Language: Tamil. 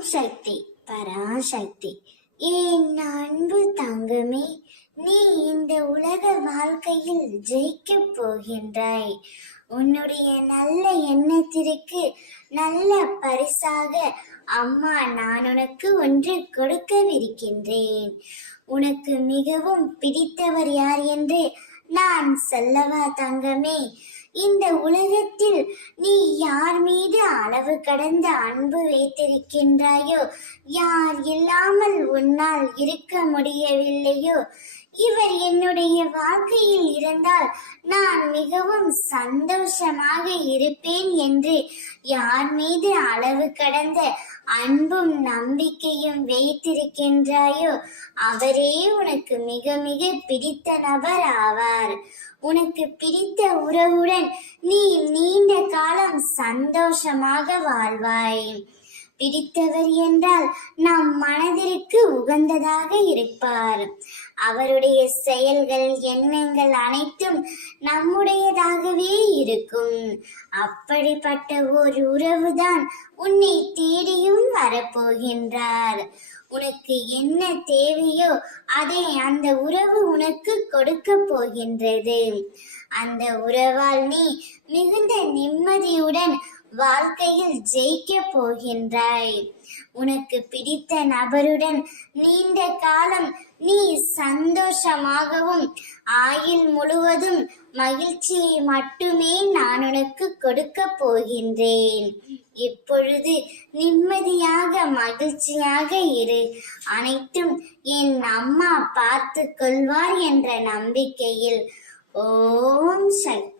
சக்தி பராசக்தி. என் அன்பு தங்கமே, நீ இந்த உலக வாழ்க்கையில் ஜெயிக்கப் போகின்றாய். உன்னுடைய நல்ல எண்ணத்திற்கு நல்ல பரிசாக அம்மா நான் உனக்கு ஒன்று கொடுக்கவிருக்கின்றேன். உனக்கு மிகவும் பிடித்தவர் யார் என்று நான் சொல்லவா தங்கமே? இந்த உலகத்தில் நீ யார் மீது அளவு கடந்த அன்பு வைத்திருக்கின்றாயோ, யார் இல்லாமல் உன்னால் இருக்க முடியவில்லையோ, இவர் என்னுடைய வாழ்க்கையில் இருந்தால் நான் மிகவும் சந்தோஷமாக இருப்பேன் என்று யார் மீது அளவு கடந்த அன்பும் நம்பிக்கையும் வைத்திருக்கின்றாயோ, அவரே உனக்கு மிக மிக பிடித்த நபர் ஆவார். உனக்கு பிடித்த உறவுடன் நீ நீண்ட காலம் சந்தோஷமாக வாழ்வாய். பிடித்தவர் என்றால் நம் மனதிற்கு உகந்ததாக இருப்பார். அவருடைய செயல்கள் எண்ணங்கள் அனைத்தும் நம்முடையதாகவே இருக்கும். அப்படிப்பட்ட ஒரு உறவுதான் உன்னை தேடியும் வரப்போகின்றார். உனக்கு என்ன தேவையோ அதை அந்த உறவு உனக்கு கொடுக்க போகின்றது. அந்த உறவால் நீ மிகுந்த நிம்மதியுடன் வாழ்க்கையில் ஜெயிக்க போகின்றாய். உனக்கு பிடித்த நபருடன் நீண்ட காலம் நீ சந்தோஷமாகவும் ஆயுள் முழுவதும் மகிழ்ச்சியை மட்டுமே நான் உனக்கு கொடுக்க போகின்றேன். இப்பொழுது நிம்மதியாக மகிழ்ச்சியாக இரு. அனைத்தும் என் அம்மா பார்த்து கொள்வார் என்ற நம்பிக்கையில். ஓம் சக்தி.